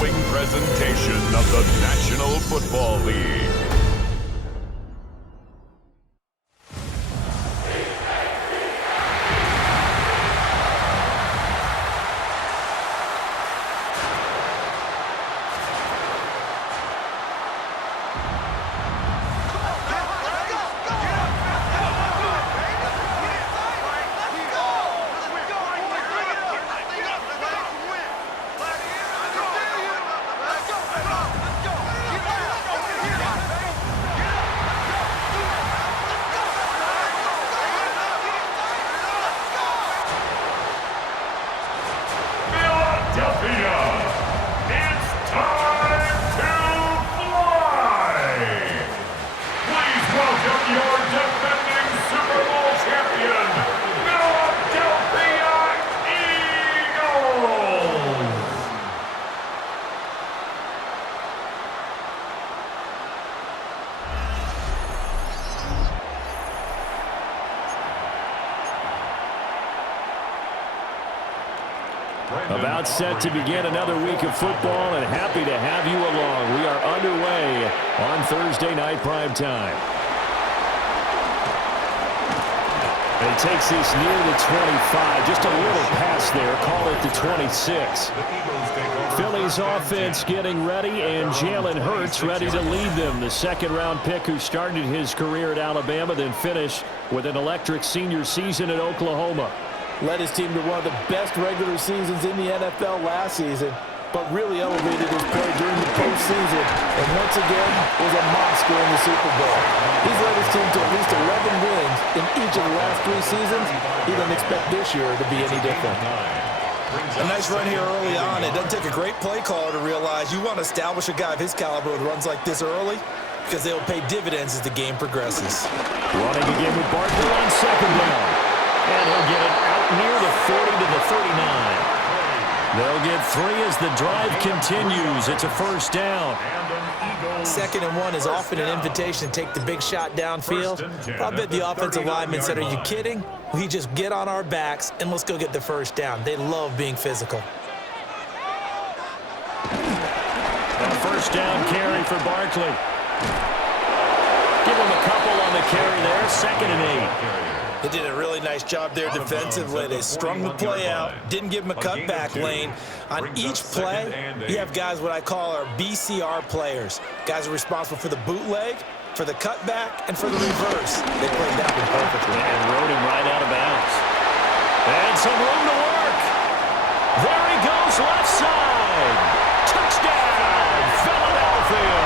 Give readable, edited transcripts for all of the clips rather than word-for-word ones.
following presentation of the National Football League. About set to begin another week of football, and happy to have you along. We are underway on Thursday night prime time. And he takes this near the 25. Just a little pass there. Call it the 26. Philly's offense getting ready, and Jalen Hurts ready to lead them. The second-round pick who started his career at Alabama, then finished with an electric senior season at Oklahoma. Led his team to one of the best regular seasons in the NFL last season, but really elevated his play during the postseason, and once again was a monster in the Super Bowl. He's led his team to at least 11 wins in each of the last 3 seasons. He doesn't expect this year to be any different. A nice run here early on. It doesn't take a great play caller to realize you want to establish a guy of his caliber with runs like this early, because they'll pay dividends as the game progresses. Running again with Barkley on second down. And he'll get it out near the 40 to the 39. They'll get 3 as the drive continues. It's a first down. 2nd and 1 is often an invitation to take the big shot downfield. I bet the offensive lineman said, "Are you kidding? We just get on our backs and let's go get the first down." They love being physical. A first down carry for Barkley. Give him a couple on the carry there. 2nd and 8. They did a really nice job there defensively. They strung the play out, didn't give him a cutback lane. On each play, you have guys what I call our BCR players. Guys are responsible for the bootleg, for the cutback, and for the reverse. They played that one perfectly. And rode him right out of bounds. And some room to work. There he goes, left side. Touchdown, Philadelphia.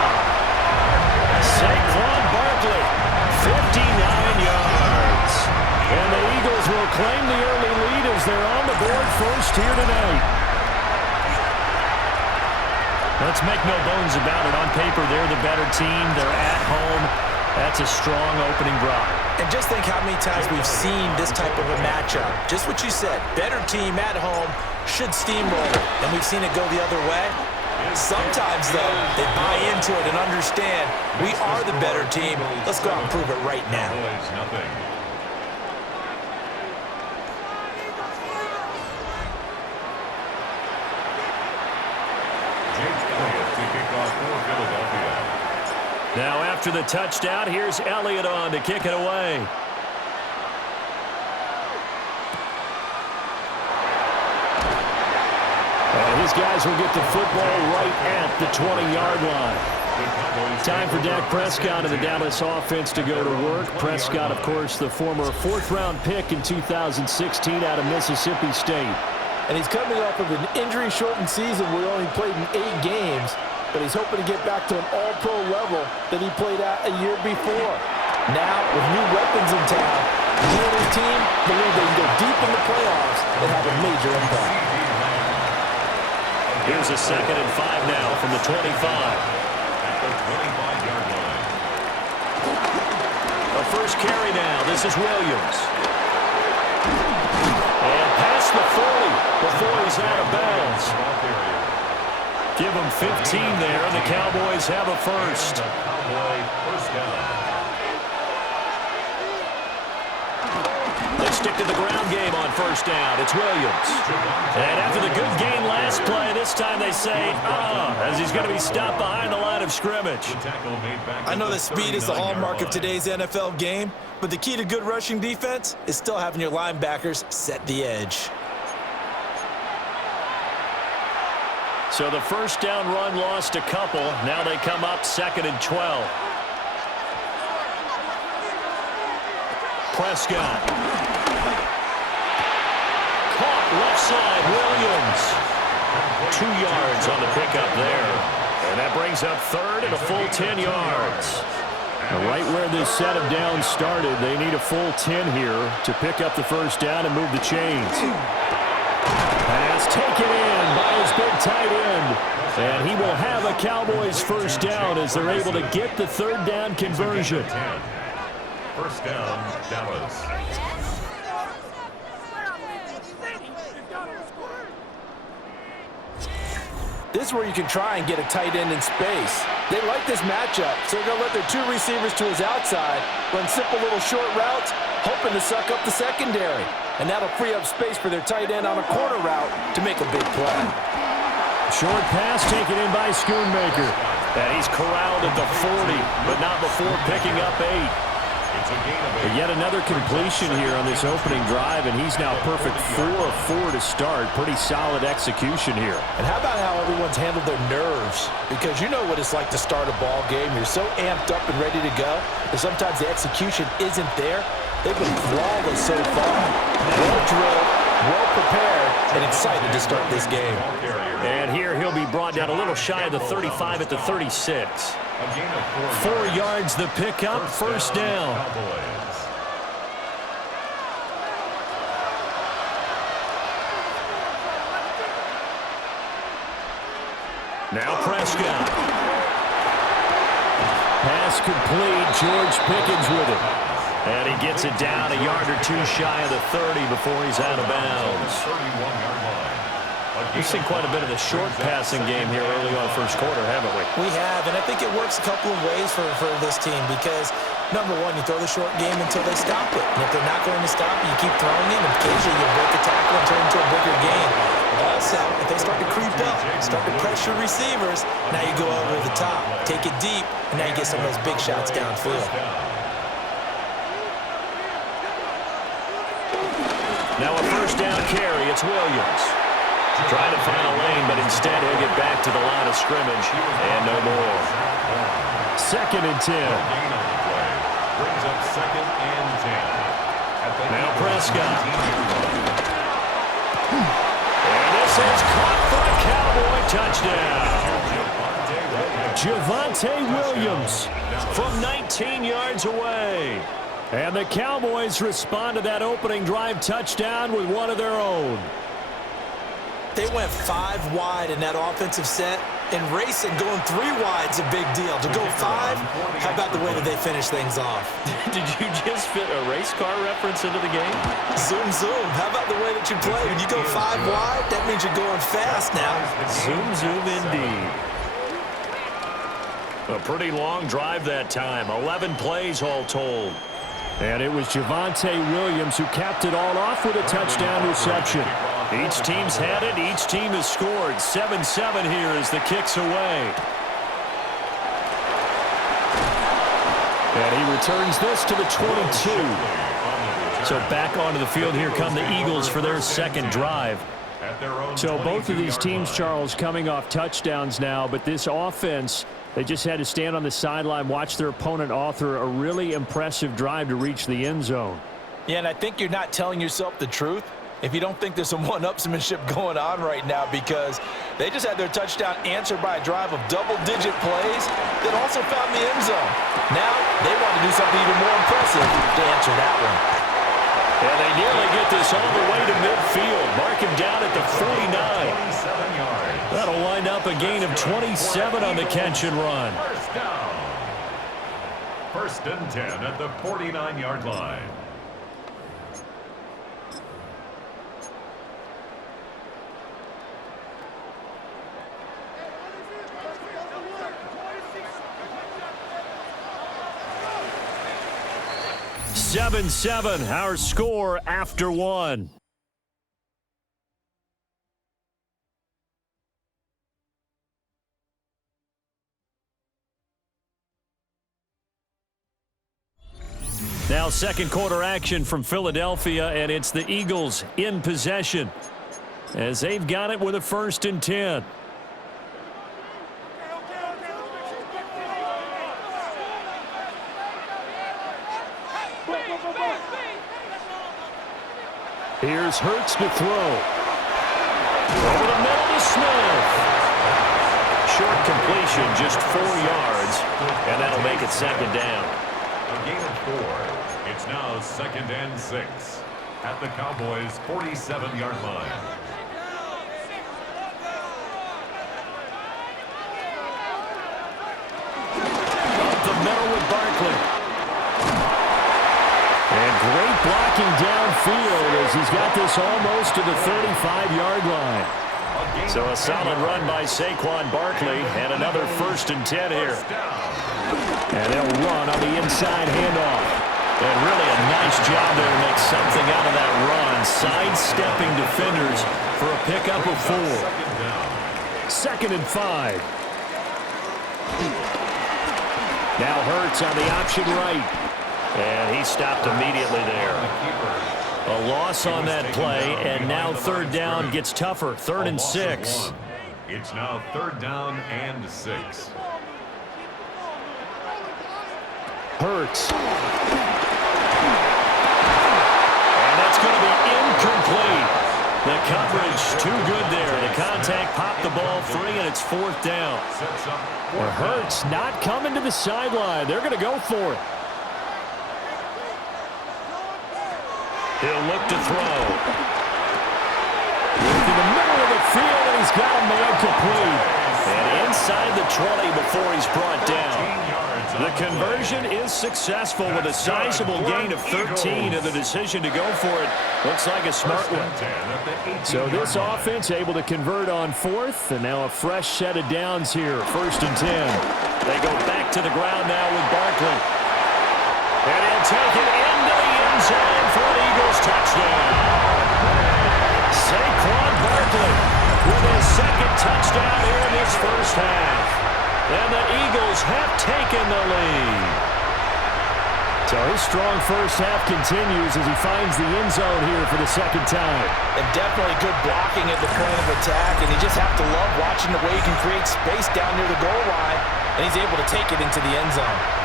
Saquon Barkley, 59 yards. And the Eagles will claim the early lead as they're on the board first here tonight. Let's make no bones about it. On paper, they're the better team. They're at home. That's a strong opening drive. And just think how many times we've seen this type of a matchup. Just what you said. Better team at home should steamroll. And we've seen it go the other way. Sometimes, though, they buy into it and understand we are the better team. Let's go out and prove it right now. Now after the touchdown, here's Elliott on to kick it away. And his guys will get the football right at the 20-yard line. Time for Dak Prescott and the Dallas offense to go to work. Prescott, of course, the former 4th-round pick in 2016 out of Mississippi State. And he's coming off of an injury-shortened season where he only played in 8 games, but he's hoping to get back to an all-pro level that he played at a year before. Now, with new weapons in town, he and his team believe they can go deep in the playoffs and have a major impact. Here's a 2nd and 5 now from the 25. At the 25-yard line. A first carry now. This is Williams. And past the 40 before he's out of bounds. Give him 15 there, and the Cowboys have a first. Let's stick to the ground game on first down. It's Williams. And after the good gain last play, this time they say, as he's going to be stopped behind the line of scrimmage. I know that speed is the hallmark of today's NFL game, but the key to good rushing defense is still having your linebackers set the edge. So the first down run lost a couple. Now they come up 2nd and 12. Prescott. Caught left side, Williams. 2 yards on the pickup there. And that brings up 3rd and a full 10 yards. Right where this set of downs started, they need a full 10 here to pick up the first down and move the chains. Pass taken in by his big tight end. And he will have a Cowboys first down as they're able to get the 3rd down conversion. First down, Dallas. This is where you can try and get a tight end in space. They like this matchup, so they're going to let their 2 receivers to his outside, run simple little short routes, hoping to suck up the secondary. And that'll free up space for their tight end on a corner route to make a big play. Short pass taken in by Schoonmaker. And he's corralled at the 40, but not before picking up 8. But yet another completion here on this opening drive, and he's now perfect 4 of 4 to start. Pretty solid execution here. And how about how everyone's handled their nerves? Because you know what it's like to start a ball game. You're so amped up and ready to go, and sometimes the execution isn't there. They've been flawless so far. Well drilled, well prepared, and excited to start this game. And here he'll be brought down a little shy of the 35 at the 36. 4 yards the pickup, first down. Now Prescott. Pass complete. George Pickens with it. And he gets it down a yard or 2 shy of the 30 before he's out of bounds. We've seen quite a bit of the short passing game here early on first quarter, haven't we? We have, and I think it works a couple of ways for this team because, number one, you throw the short game until they stop it. And if they're not going to stop it, you keep throwing it, and occasionally you break a tackle and turn it into a bigger game. Also, if they start to creep up, start to pressure receivers, now you go over the top, take it deep, and now you get some of those big shots downfield. Now a first down carry, it's Williams. Trying to find a lane, but instead he'll get back to the line of scrimmage, and no more. 2nd and 10. Brings up 2nd and 10. Now Prescott. And this is caught for a Cowboy touchdown. Javonte Williams from 19 yards away. And the Cowboys respond to that opening drive touchdown with one of their own. They went 5 wide in that offensive set, and racing going 3 wide's a big deal. To go 5, how about the way that they finish things off? Did you just fit a race car reference into the game? Zoom, zoom. How about the way that you play? When you go 5 wide, that means you're going fast now. Zoom, zoom indeed. A pretty long drive that time. 11 plays all told. And it was Javonte Williams who capped it all off with a touchdown reception. Each team's had it. Each team has scored. 7-7 here as the kick's away. And he returns this to the 22. So back onto the field here come the Eagles for their second drive. So both of these teams, Charles, coming off touchdowns now, but this offense, they just had to stand on the sideline, watch their opponent author a really impressive drive to reach the end zone. Yeah, and I think you're not telling yourself the truth if you don't think there's some one-upsmanship going on right now, because they just had their touchdown answered by a drive of double-digit plays that also found the end zone. Now they want to do something even more impressive to answer that one. And they nearly get this all the way to midfield. Mark him down at the 49. That'll wind up a gain of 27 on the catch and run. First down. 1st and 10 at the 49-yard line. 7-7, our score after one. Now second quarter action from Philadelphia, and it's the Eagles in possession as they've got it with a 1st and 10. Here's Hurts to throw. Over the middle to Smith. Short completion, just 4 yards, and that'll make it 2nd down. A gain of 4. It's now 2nd and 6 at the Cowboys' 47-yard line. Up the middle with Barkley. And great blocking downfield as he's got this almost to the 35-yard line. So a solid run by Saquon Barkley and another 1st and 10 here. And they'll run on the inside handoff. And really a nice job there to make something out of that run. Sidestepping defenders for a pickup of 4. 2nd and 5. Now Hurts on the option right. And he stopped immediately there. A loss on that play, and now 3rd down gets tougher. 3rd and 6. It's now 3rd down and 6. Hurts. And that's going to be incomplete. The coverage too good there. The contact popped the ball free, and it's 4th down. Hurts not coming to the sideline. They're going to go for it. He'll look to throw. In the middle of the field, and he's got a man complete. And inside the 20 before he's brought down. The conversion is successful with a sizable gain of 13, and the decision to go for it looks like a smart one. So this offense able to convert on 4th, and now a fresh set of downs here, 1st and 10. They go back to the ground now with Barkley. And he'll take it into the end zone for an Eagles touchdown. Saquon Barkley with his 2nd touchdown here in this 1st half. And the Eagles have taken the lead. So his strong 1st half continues as he finds the end zone here for the 2nd time. And definitely good blocking at the point of attack, and you just have to love watching the way he can create space down near the goal line, and he's able to take it into the end zone.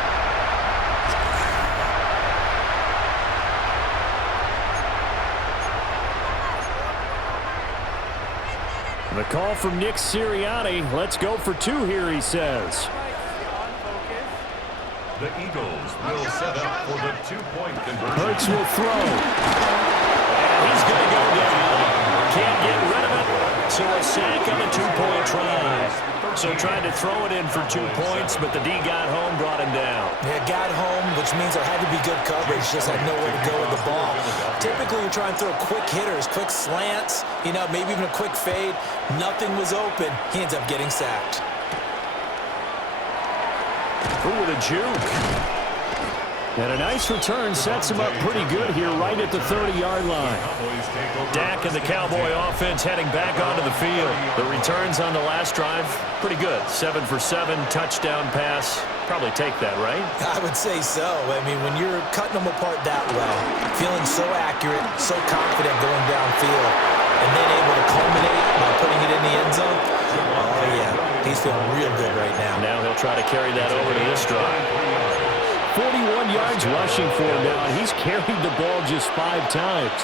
The call from Nick Sirianni. Let's go for 2 here, he says. The Eagles will set up for the 2-point conversion. Hurts will throw. And he's going to go down. Can't get rid of it. So a sack on a 2-point try. So trying to throw it in for 2 points, but the D got home, brought him down. Yeah, got home, which means there had to be good coverage. Just had nowhere to go with the ball. Typically, we try and throw quick hitters, quick slants, maybe even a quick fade. Nothing was open. He ends up getting sacked. Ooh, with a juke. And a nice return sets him up pretty good here right at the 30-yard line. Dak and the Cowboy offense heading back onto the field. The returns on the last drive, pretty good. 7 for 7, touchdown pass. Probably take that, right? I would say so. I mean, when you're cutting them apart that well, feeling so accurate, so confident going downfield, and then able to culminate by putting it in the end zone, oh, yeah, he's feeling real good right now. Now he'll try to carry that over to this drive. 41 yards rushing for him now, and he's carried the ball just 5 times.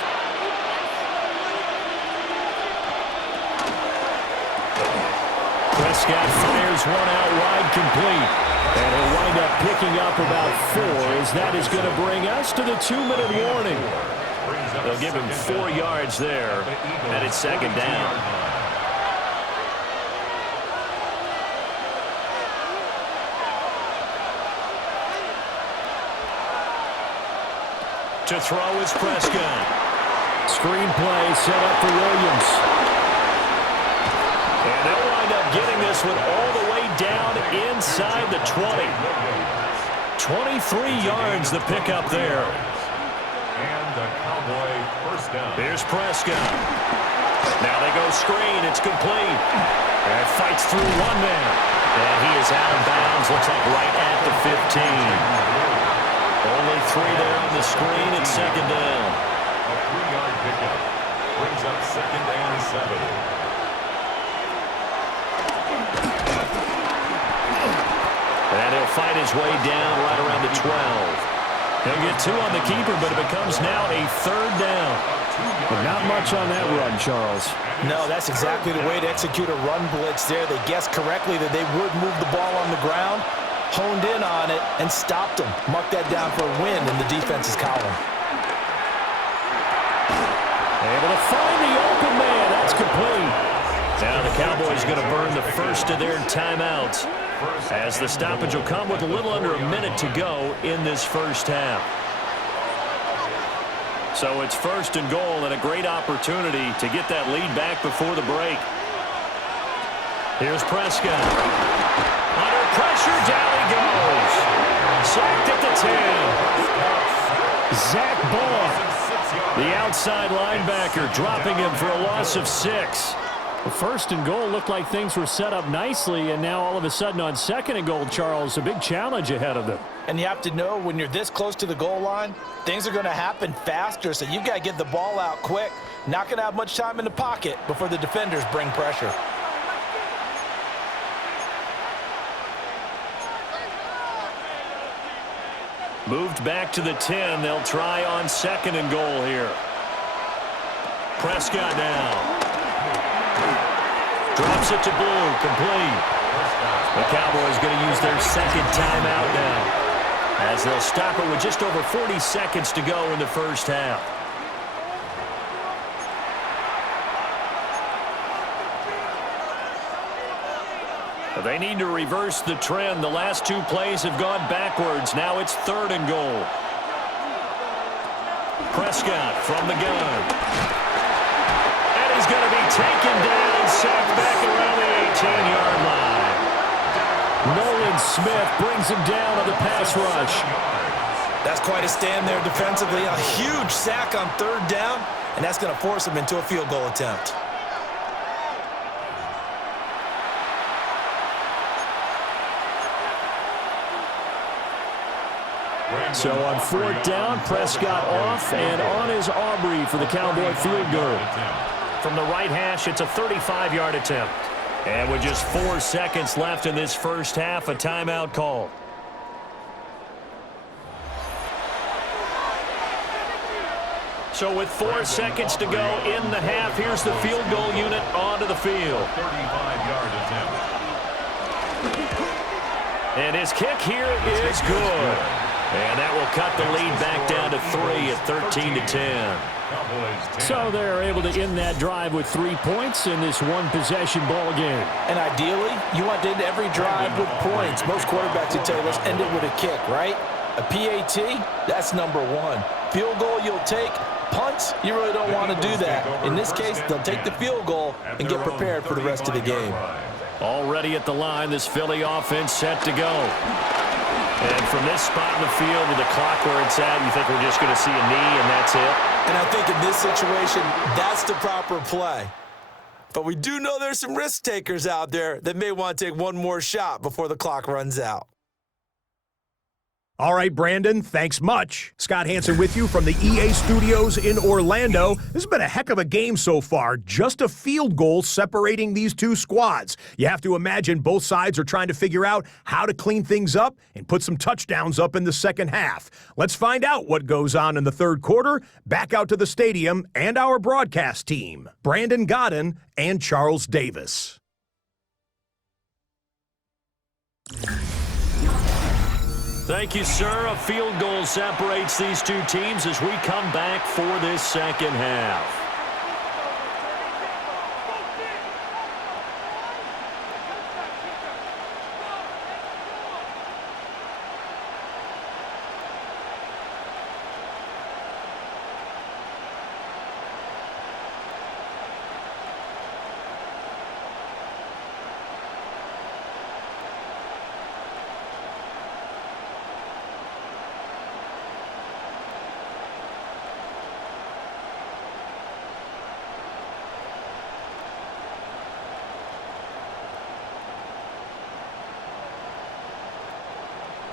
Prescott fires one out wide complete. And he'll wind up picking up about 4 as that is going to bring us to the 2-minute warning. They'll give him 4 yards there, and it's 2nd down. To throw is Prescott. Screenplay set up for Williams. And they'll wind up getting this one all the way down inside the 20. 23 yards the pickup there. Cowboy first down. Here's Prescott. Now they go screen. It's complete. And fights through one man. And he is out of bounds. Looks like right at the 15. Only 3 there on the screen. It's second down. A 3-yard pickup brings up second and 7. And he'll fight his way down right around the 12. He'll get 2 on the keeper, but it becomes now a third down. But not much on that run, Charles. No, that's exactly the way to execute a run blitz there. They guessed correctly that they would move the ball on the ground, honed in on it, and stopped them. Mark that down for a win in the defense's column. Able to find the open man. That's complete. Now the Cowboys going to burn the first of their timeouts, as the stoppage will come with a little under a minute to go in this first half. So it's first and goal, and a great opportunity to get that lead back before the break. Here's Prescott. Under pressure, down he goes. Sacked at the 10. Zach Baugh, the outside linebacker, dropping him for a loss of 6. The first and goal looked like things were set up nicely, and now all of a sudden on second and goal, Charles, a big challenge ahead of them. And you have to know when you're this close to the goal line, things are going to happen faster, so you've got to get the ball out quick. Not going to have much time in the pocket before the defenders bring pressure. Moved back to the 10. They'll try on second and goal here. Prescott now. Drops it to Blue, complete. The Cowboys going to use their second timeout now, as they'll stop it with just over 40 seconds to go in the first half. They need to reverse the trend. The last 2 plays have gone backwards. Now it's third and goal. Prescott from the gun. And he's going to be taken down, sacked back around the 18-yard line. Nolan Smith brings him down on the pass rush. That's quite a stand there defensively. A huge sack on third down, and that's going to force him into a field goal attempt. So on fourth down, Prescott off, and on is Aubrey for the Cowboy field goal. From the right hash, it's a 35-yard attempt. And with just 4 seconds left in this first half, a timeout call. So with 4 seconds to go in the half, here's the field goal unit onto the field. 35-yard attempt. And his kick here is good. And that will cut the lead back down to 3 at 13-10. So they're able to end that drive with 3 points in this one-possession ball game. And ideally, you want to end every drive with points. Most quarterbacks would tell you, let's end it with a kick, right? A PAT, that's number 1. Field goal you'll take. Punts, you really don't want to do that. In this case, they'll take the field goal and get prepared for the rest of the game. Already at the line, this Philly offense set to go. And from this spot in the field with the clock where it's at, you think we're just going to see a knee and that's it? And I think in this situation, that's the proper play. But we do know there's some risk takers out there that may want to take one more shot before the clock runs out. All right, Brandon, thanks much. Scott Hansen with you from the EA Studios in Orlando. This has been a heck of a game so far. Just a field goal separating these two squads. You have to imagine both sides are trying to figure out how to clean things up and put some touchdowns up in the second half. Let's find out what goes on in the third quarter. Back out to the stadium and our broadcast team, Brandon Godden and Charles Davis. Thank you, sir. A field goal separates these two teams as we come back for this second half.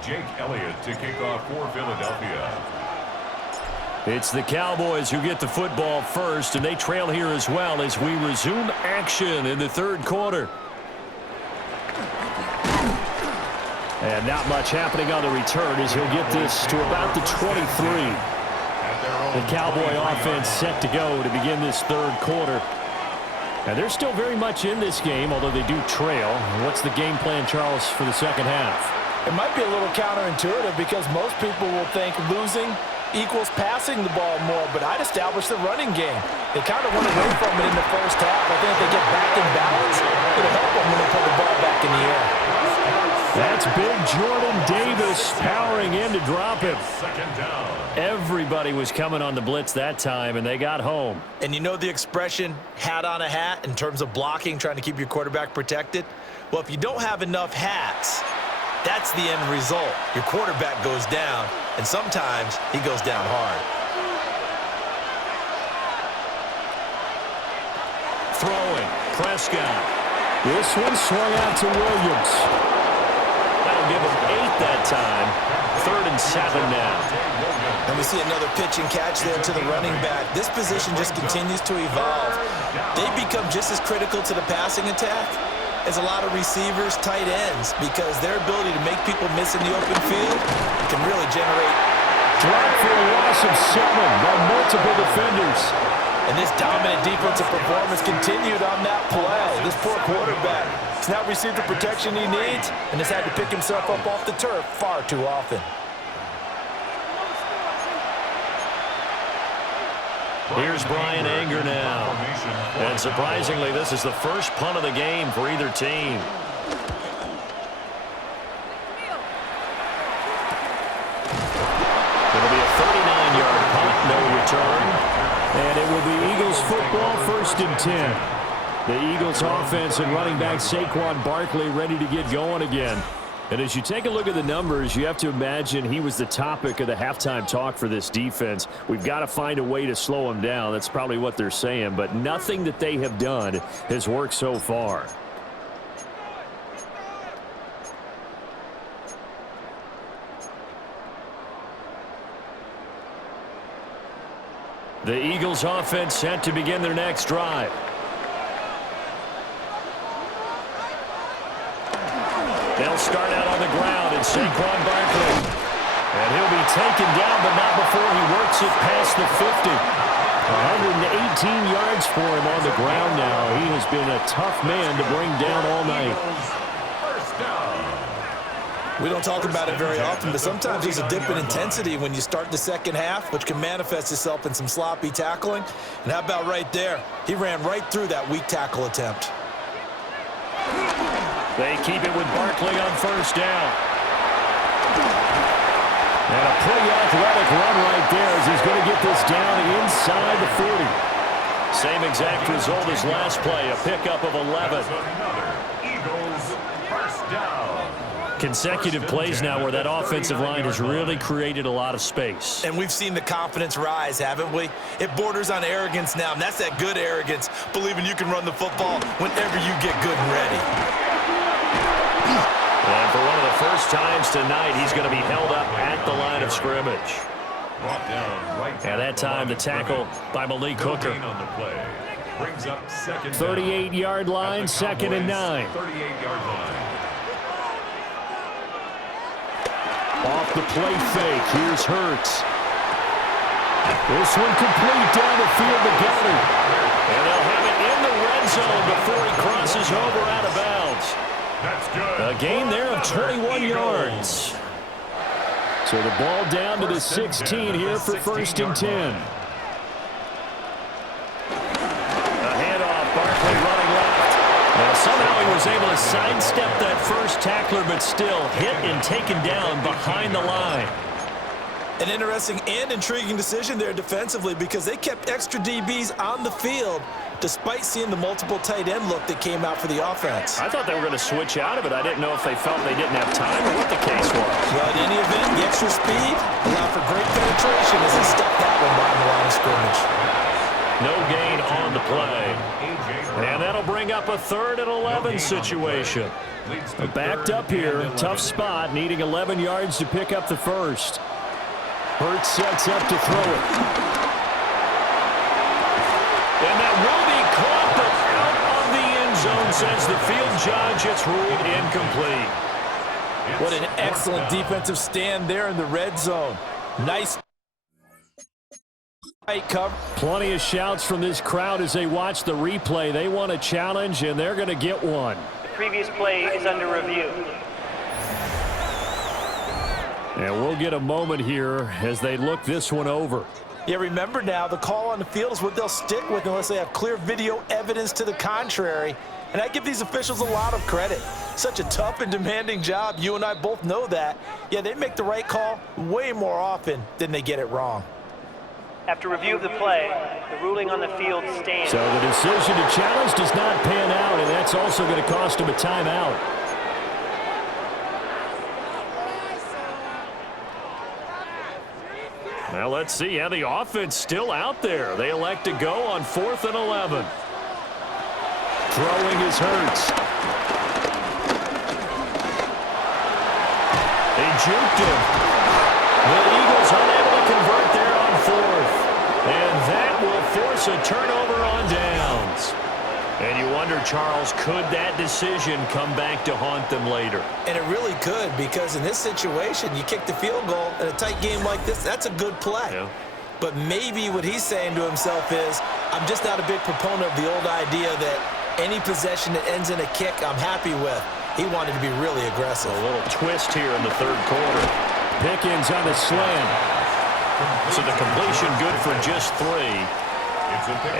Jake Elliott to kick off for Philadelphia. It's the Cowboys who get the football first, and they trail here as well as we resume action in the third quarter. And not much happening on the return as he'll get this to about the 23. The Cowboy offense set to go to begin this third quarter. And they're still very much in this game, although they do trail. What's the game plan, Charles, for the second half? It might be a little counterintuitive because most people will think losing equals passing the ball more, but I'd establish the running game. They kind of went away from it in the first half. I think if they get back in balance, it'll help them when they put the ball back in the air. That's big Jordan Davis powering in to drop him. Second down. Everybody was coming on the blitz that time, and they got home. And you know the expression, hat on a hat, in terms of blocking, trying to keep your quarterback protected? Well, if you don't have enough hats, that's the end result. Your quarterback goes down, and sometimes he goes down hard. Throwing, Prescott. This one swung out to Williams. That'll give him 8 that time. 3rd and 7 now. And we see another pitch and catch there to the running back. This position just continues to evolve. They become just as critical to the passing attack as a lot of receivers, tight ends, because their ability to make people miss in the open field can really generate. Drop for a loss of 7 by multiple defenders. And this dominant defensive performance continued on that play. This poor quarterback has not received the protection he needs and has had to pick himself up off the turf far too often. Here's Brian Anger now. And surprisingly, this is the first punt of the game for either team. It'll be a 39-yard punt, no return. And it will be Eagles football, 1st and 10. The Eagles offense and running back Saquon Barkley ready to get going again. And as you take a look at the numbers, you have to imagine he was the topic of the halftime talk for this defense. We've got to find a way to slow him down. That's probably what they're saying, but nothing that they have done has worked so far. The Eagles offense set to begin their next drive. They'll start out on the ground, and Saquon Barkley. And he'll be taken down, but not before he works it past the 50. 118 yards for him on the ground now. He has been a tough man to bring down all night. First down. We don't talk about it very often, but sometimes there's a dip in intensity when you start the second half, which can manifest itself in some sloppy tackling. And how about right there? He ran right through that weak tackle attempt. They keep it with Barkley on 1st down. And a pretty athletic run right there as he's going to get this down inside the 40. Same exact result as last play, a pickup of 11. Another Eagles first down. Consecutive plays now where that offensive line has really created a lot of space. And we've seen the confidence rise, haven't we? It borders on arrogance now, and that's that good arrogance, believing you can run the football whenever you get good and ready. And for one of the first times tonight, he's going to be held up at the line of scrimmage. Brought down right And that time the tackle by Malik Hooker. on the play. Brings up second 38-yard line, 2nd and 9. 38-yard line. Off the play fake, here's Hurts. This one complete down the field to Goddard. And they'll have it in the red zone before he crosses over out of bounds. That's good. A gain there of 21 yards. So the ball down to the 16 here for 1st and 10. A handoff, Barkley running left. Now somehow he was able to sidestep that first tackler, but still hit and taken down behind the line. An interesting and intriguing decision there defensively because they kept extra DBs on the field despite seeing the multiple tight end look that came out for the offense. I thought they were going to switch out of it. I didn't know if they felt they didn't have time or what the case was. Well, in any event, the extra speed allowed for great penetration as they stepped that one by the line of scrimmage. No gain on the play. And that'll bring up a 3rd and 11 situation. Backed up here, tough spot, needing 11 yards to pick up the first. Hurts sets up to throw it. And that will be caught, but out of the end zone, says the field judge. It's ruled incomplete. What an excellent defensive stand there in the red zone. Nice tight cover. Plenty of shouts from this crowd as they watch the replay. They want a challenge, and they're going to get one. The previous play is under review. And we'll get a moment here as they look this one over. Yeah, remember now, the call on the field is what they'll stick with unless they have clear video evidence to the contrary. And I give these officials a lot of credit. Such a tough and demanding job. You and I both know that. Yeah, they make the right call way more often than they get it wrong. After review of the play, the ruling on the field stands. So the decision to challenge does not pan out, and that's also going to cost him a timeout. Now let's see how the offense still out there. They elect to go on 4th and 11. Throwing is Hurts. They juked him. The Eagles unable to convert there on 4th. And that will force a turnover on downs. And you wonder, Charles, could that decision come back to haunt them later? And it really could, because in this situation, you kick the field goal in a tight game like this, that's a good play. Yeah. But maybe what he's saying to himself is, I'm just not a big proponent of the old idea that any possession that ends in a kick I'm happy with. He wanted to be really aggressive. A little twist here in the 3rd quarter. Pickens on the slam. So the completion good for just 3.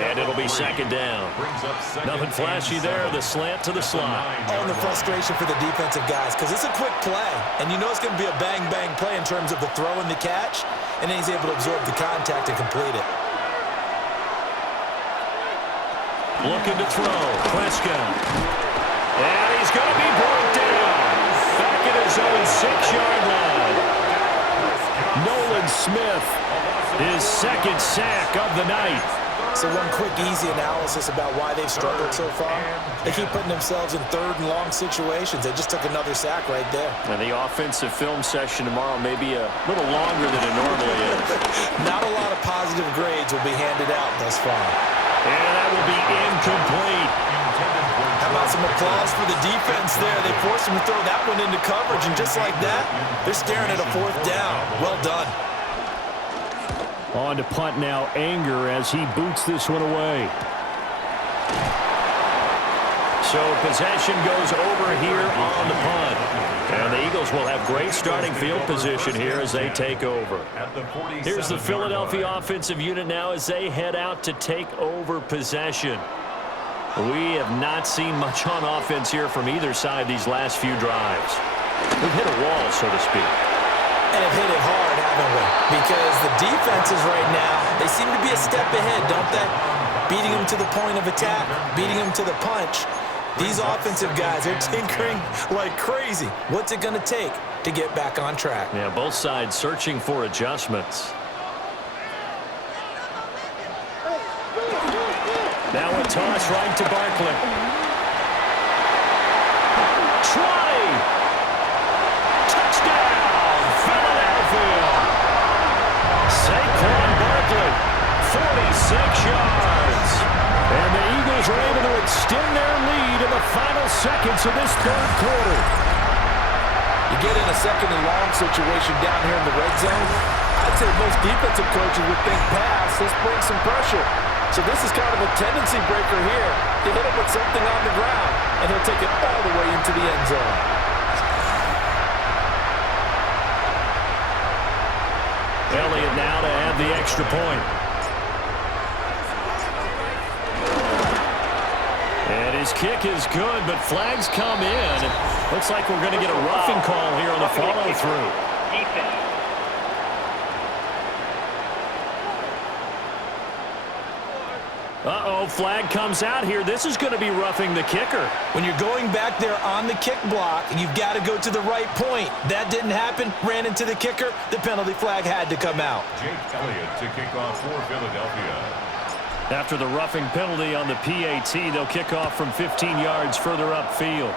And it'll be 2nd down. Nothing flashy there. The slant to the slot. Oh, and the frustration for the defensive guys, because it's a quick play. And you know it's going to be a bang-bang play in terms of the throw and the catch. And then he's able to absorb the contact and complete it. Looking to throw. Prescott. And he's going to be brought down. Back at his own 6-yard line. Nolan Smith, his 2nd sack of the night. So one quick, easy analysis about why they've struggled so far. They keep putting themselves in 3rd and long situations. They just took another sack right there. And the offensive film session tomorrow may be a little longer than it normally is. Not a lot of positive grades will be handed out thus far. And that will be incomplete. How about some applause for the defense there? They forced him to throw that one into coverage, and just like that, they're staring at a 4th down. Well done. On to punt now, Anger, as he boots this one away. So possession goes over here on the punt. And the Eagles will have great starting field position here as they take over. Here's the Philadelphia offensive unit now as they head out to take over possession. We have not seen much on offense here from either side these last few drives. We've hit a wall, so to speak. And have hit it hard, haven't we? Because the defenses right now, they seem to be a step ahead, don't they? Beating them to the point of attack, beating them to the punch. These offensive guys, they're tinkering like crazy. What's it going to take to get back on track? Yeah, both sides searching for adjustments. Now a toss right to Barkley. 20! Touchdown, Philadelphia! Saquon Barkley, 46 yards. And the Eagles are able to extend their lead in the final seconds of this 3rd quarter. You get in a 2nd and long situation down here in the red zone, I'd say most defensive coaches would think pass, let's bring some pressure. So this is kind of a tendency breaker here. You hit him with something on the ground, and he'll take it all the way into the end zone. Elliott now to add the extra point. And his kick is good, but flags come in. Looks like we're going to get a roughing call here on the follow-through. Defense. Uh-oh, flag comes out here. This is going to be roughing the kicker. When you're going back there on the kick block, you've got to go to the right point. That didn't happen. Ran into the kicker. The penalty flag had to come out. Jake Elliott to kick off for Philadelphia. After the roughing penalty on the PAT, they'll kick off from 15 yards further upfield.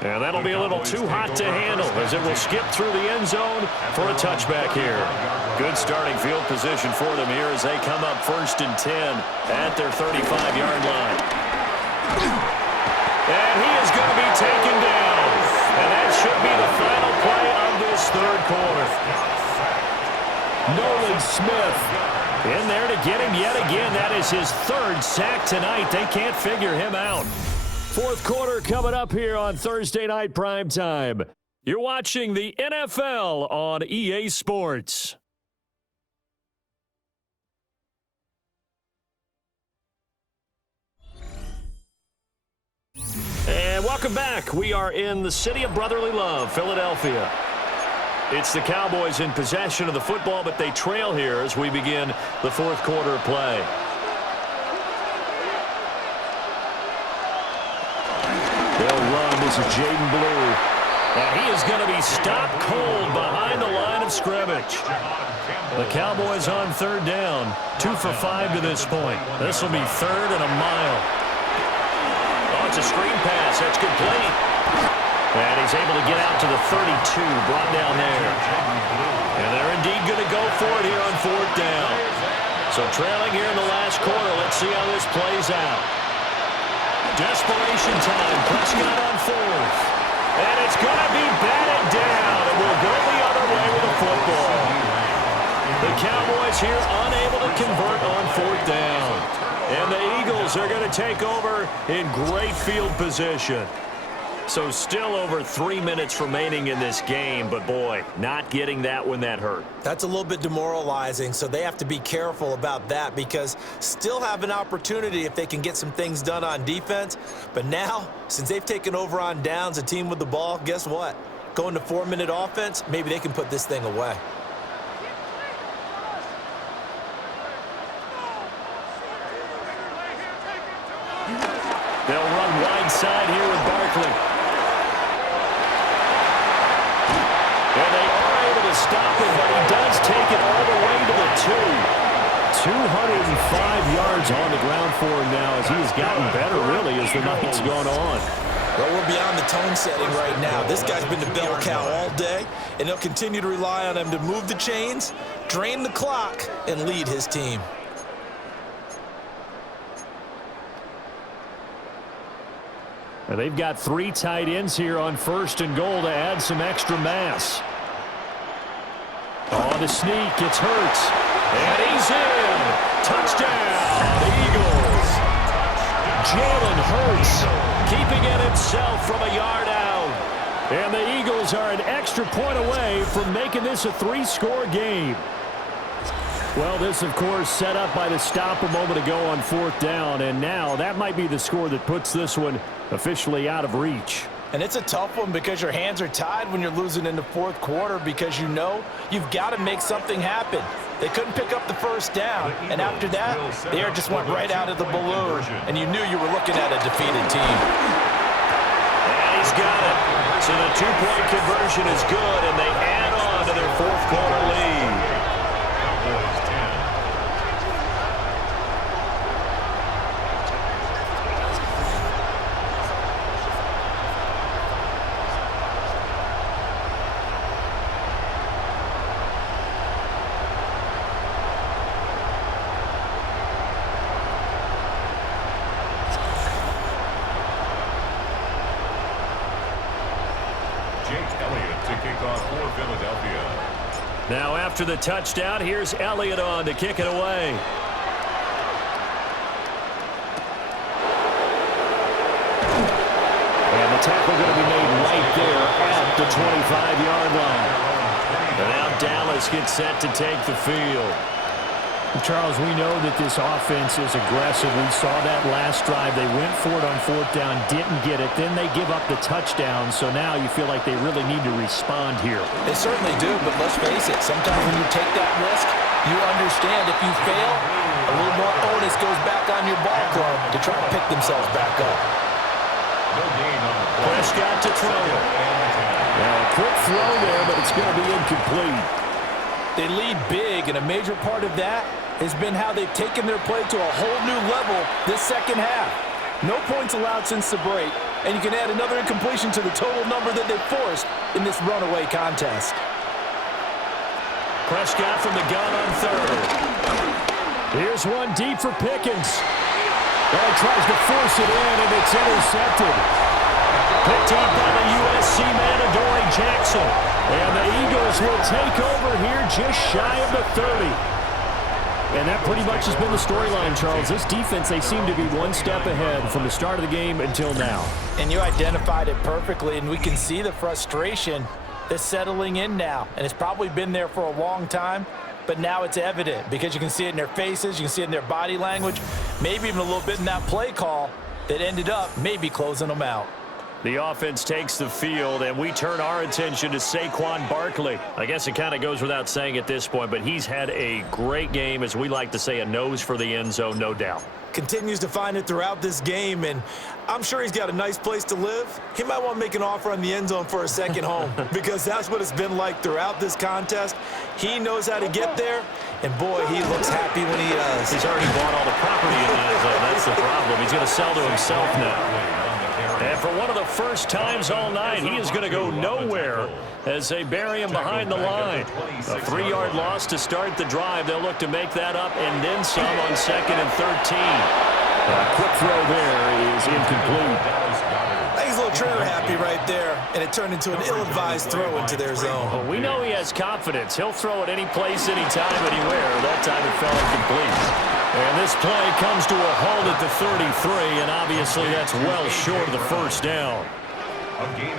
And that'll be a little too hot to handle as it will skip through the end zone for a touchback here. Good starting field position for them here as they come up 1st and 10 at their 35-yard line. And he is going to be taken down. And that should be the final play of this third quarter. Nolan Smith in there to get him yet again. That is his 3rd sack tonight. They can't figure him out. 4th quarter coming up here on Thursday Night Primetime. You're watching the NFL on EA Sports. And welcome back. We are in the city of brotherly love, Philadelphia. It's the Cowboys in possession of the football, but they trail here as we begin the 4th quarter play. They'll run. This is Jaden Blue. And he is going to be stopped cold behind the line of scrimmage. The Cowboys on 3rd down. 2 for 5 to this point. This will be 3rd and a mile. Oh, it's a screen pass. That's complete. And he's able to get out to the 32. Brought down there. And they're indeed going to go for it here on 4th down. So trailing here in the last quarter. Let's see how this plays out. Desperation time. Prescott on 4th. And it's going to be batted down. And we'll go the other way with the football. The Cowboys here unable to convert on 4th down. And the Eagles are going to take over in great field position. So still over 3 minutes remaining in this game, but boy, not getting that when that hurt. That's a little bit demoralizing, so they have to be careful about that because still have an opportunity if they can get some things done on defense. But now, since they've taken over on downs, a team with the ball, guess what? Going to 4-minute offense, maybe they can put this thing away. They'll run wide side here with Barkley. And they are able to stop him, but he does take it all the way to the 2. 205 yards on the ground for him now as he has gotten better, really, as the night's gone on. Well, we're beyond the tone setting right now. This guy's been the bell cow all day, and they'll continue to rely on him to move the chains, drain the clock, and lead his team. And they've got 3 tight ends here on 1st and goal to add some extra mass. On the sneak, it's Hurts. And he's in. Touchdown, Eagles. Jalen Hurts keeping it himself from a yard out. And the Eagles are an extra point away from making this a 3-score game. Well, this, of course, set up by the stop a moment ago on 4th down, and now that might be the score that puts this one officially out of reach. And it's a tough one because your hands are tied when you're losing in the 4th quarter because you know you've got to make something happen. They couldn't pick up the 1st down, and after that, the air just went right out of the balloon, and you knew you were looking at a defeated team. And he's got it. So the 2-point conversion is good, and they add on to their 4th quarter lead. Now after the touchdown, here's Elliott on to kick it away. And the tackle going to be made right there at the 25-yard line. And now Dallas gets set to take the field. Charles, we know that this offense is aggressive. We saw that last drive. They went for it on 4th down, didn't get it. Then they give up the touchdown. So now you feel like they really need to respond here. They certainly do, but let's face it. Sometimes when you take that risk, you understand if you fail, a little more onus goes back on your ball club to try to pick themselves back up. Prescott to throw it. Now a quick throw there, but it's going to be incomplete. They lead big, and a major part of that has been how they've taken their play to a whole new level this second half. No points allowed since the break, and you can add another incompletion to the total number that they forced in this runaway contest. Prescott from the gun on third. Here's one deep for Pickens. Well, he tries to force it in, and it's intercepted. Picked up by the USC man, Adoree Jackson. And the Eagles will take over here just shy of the 30. And that pretty much has been the storyline, Charles. This defense, they seem to be one step ahead from the start of the game until now. And you identified it perfectly, and we can see the frustration that's settling in now. And it's probably been there for a long time, but now it's evident because you can see it in their faces, you can see it in their body language, maybe even a little bit in that play call that ended up maybe closing them out. The offense takes the field, and we turn our attention to Saquon Barkley. I guess it kind of goes without saying at this point, but he's had a great game, as we like to say, a nose for the end zone, no doubt. Continues to find it throughout this game, and I'm sure he's got a nice place to live. He might want to make an offer on the end zone for a second home because that's what it's been like throughout this contest. He knows how to get there, and boy, he looks happy when he does. He's already bought all the property in the end zone. That's the problem. He's going to sell to himself now. And for one of the first times all night, he is going to go nowhere as they bury him behind the line. A 3-yard loss to start the drive. They'll look to make that up and then some on 2nd and 13. A quick throw there is incomplete. He's a little trigger happy right there, and it turned into an ill-advised throw into their zone. Well, we know he has confidence. He'll throw it any place, anytime, anywhere. That time it fell incomplete. And this play comes to a halt at the 33, and obviously that's well short of the first down.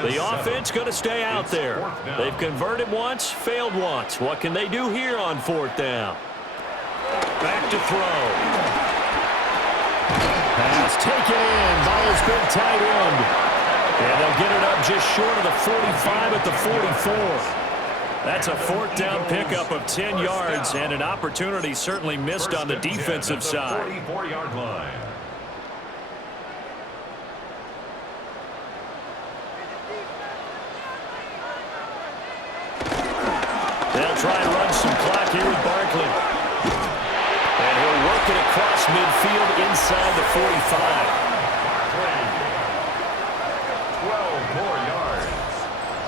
The offense going to stay out there. They've converted once, failed once. What can they do here on 4th down? Back to throw. Pass taken in by his big tight end. And they'll get it up just short of the 45 at the 44. That's a 4th down pickup of 10 yards and an opportunity certainly missed on the defensive side. 44-yard line. They'll try and run some clock here with Barkley. And he'll work it across midfield inside the 45. 12 more yards.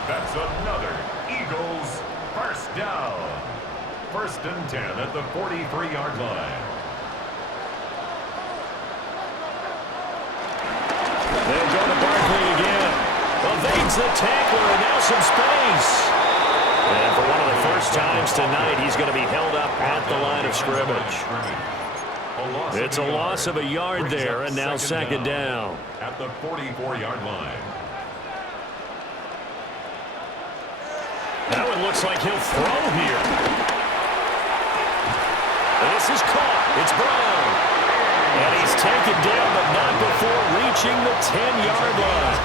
That's another Eagles first down. 1st and 10 at the 43-yard line. They'll go to Barkley again. Evades the tackler, and now some space. And for one of the first times tonight, he's going to be held up at the line of scrimmage. It's a loss of a yard there, and now 2nd down. At the 44-yard line. That one looks like he'll throw here. This is caught. It's Brown. And he's taken down, but not before reaching the 10-yard line.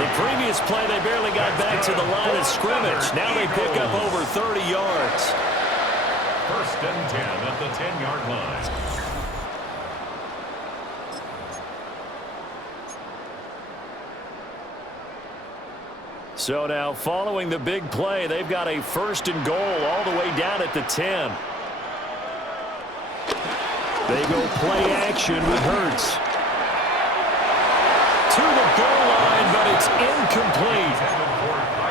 The previous play, they barely got back to the line of scrimmage. Now they pick up over 30 yards. 1st and 10 at the 10-yard line. So now, following the big play, they've got a 1st and goal all the way down at the 10. They go play action with Hurts. To the goal line, but it's incomplete.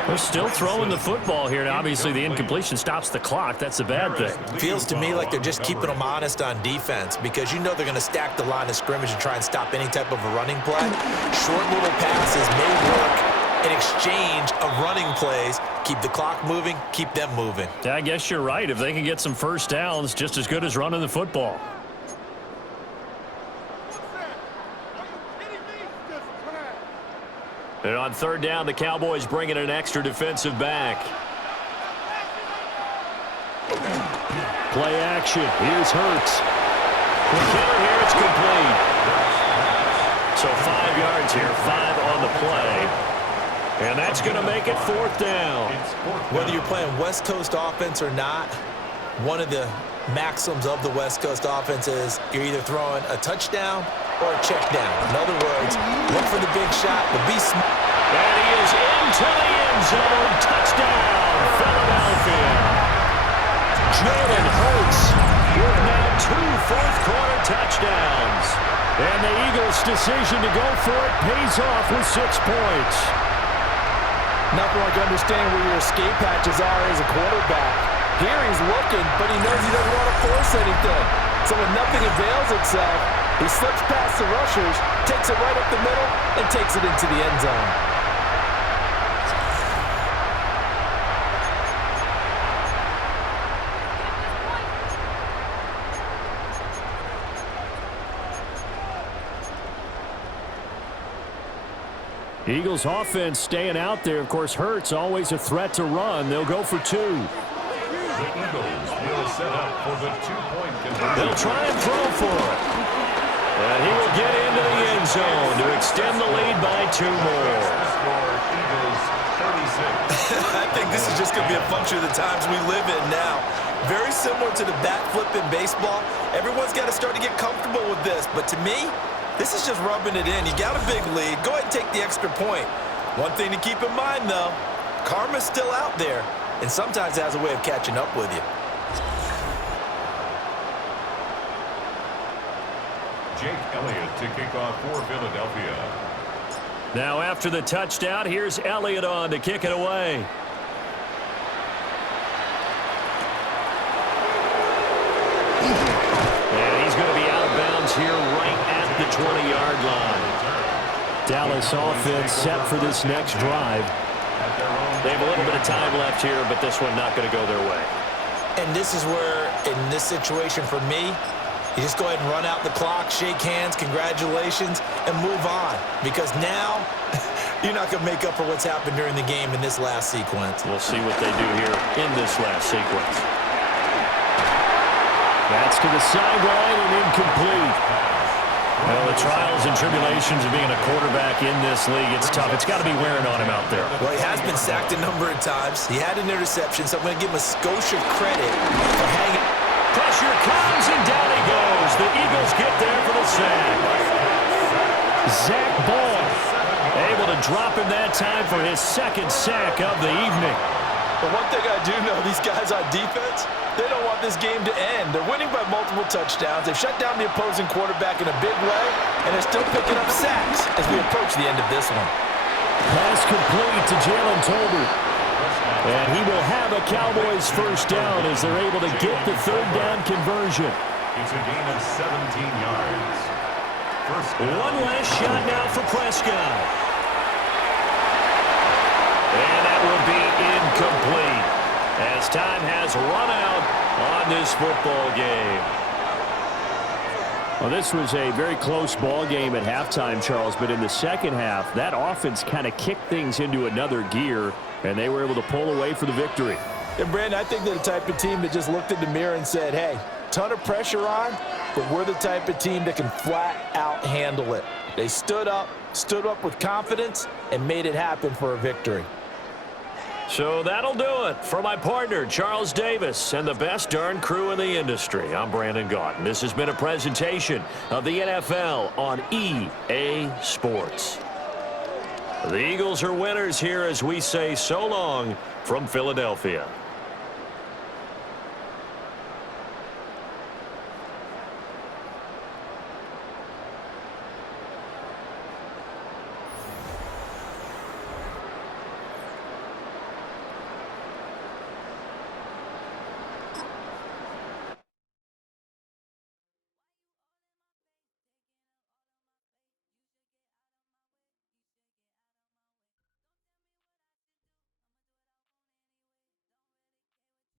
They're still throwing the football here. Now, obviously, the incompletion stops the clock. That's a bad thing. Feels to me like they're just keeping them honest on defense because you know they're going to stack the line of scrimmage and try and stop any type of a running play. Short little passes may work in exchange of running plays. Keep the clock moving, keep them moving. Yeah, I guess you're right. If they can get some first downs, just as good as running the football. And on 3rd down, the Cowboys bring in an extra defensive back. Play action. Here's Hurts. The killer here, it's complete. So 5 yards here, 5 on the play. And that's going to make it 4th down. Whether you're playing West Coast offense or not, one of the maxims of the West Coast offense is you're either throwing a touchdown or a check down. In other words, look for the big shot, but be smart. And he is into the end zone. Touchdown, Philadelphia. Jalen Hurts with now touchdowns. And the Eagles' decision to go for it pays off with 6 points. Nothing like understanding where your escape hatches are as a quarterback. Here he's looking, but he knows he doesn't want to force anything. So when nothing avails itself, he slips past the rushers, takes it right up the middle, and takes it into the end zone. Eagles offense staying out there. Of course, Hurts always a threat to run. They'll go for 2. The Eagles will set up for the 2-point conversion. They'll try and throw for it. And he will get into the end zone to extend the lead by 2 more. Eagles 36. I think this is just going to be a function of the times we live in now. Very similar to the bat flip in baseball. Everyone's got to start to get comfortable with this. But to me, this is just rubbing it in. You got a big lead. Go ahead and take the extra point. One thing to keep in mind, though, karma's still out there, and sometimes it has a way of catching up with you. Jake Elliott to kick off for Philadelphia. Now after the touchdown, here's Elliott on to kick it away. And he's going to be out of bounds here right at the 20-yard line. Dallas offense set for this next drive. They have a little bit of time left here, but this one not going to go their way. And this is where, in this situation for me, you just go ahead and run out the clock, shake hands, congratulations, and move on. Because now, you're not going to make up for what's happened during the game in this last sequence. We'll see what they do here in this last sequence. That's to the sideline and incomplete. Well, the trials and tribulations of being a quarterback in this league, it's tough. It's got to be wearing on him out there. Well, he has been sacked a number of times. He had an interception, so I'm going to give him a skosh of credit for hanging. Pressure comes, and down he goes. The Eagles get there for the sack. Zach Ball able to drop him that time for his 2nd sack of the evening. But one thing I do know, these guys on defense, they don't want this game to end. They're winning by multiple touchdowns. They've shut down the opposing quarterback in a big way, and they're still picking up sacks as we approach the end of this one. Pass complete to Jalen Tolbert. And he will have a Cowboys first down as they're able to get the 3rd down conversion. It's a gain of 17 yards. First down. One last shot now for Prescott. And that will be incomplete as time has run out on this football game. Well, this was a very close ball game at halftime, Charles, but in the second half, that offense kind of kicked things into another gear, and they were able to pull away for the victory. And, Brandon, I think they're the type of team that just looked in the mirror and said, hey, ton of pressure on, but we're the type of team that can flat out handle it. They stood up with confidence, and made it happen for a victory. So that'll do it for my partner, Charles Davis, and the best darn crew in the industry. I'm Brandon Gaudin. This has been a presentation of the NFL on EA Sports. The Eagles are winners here as we say so long from Philadelphia.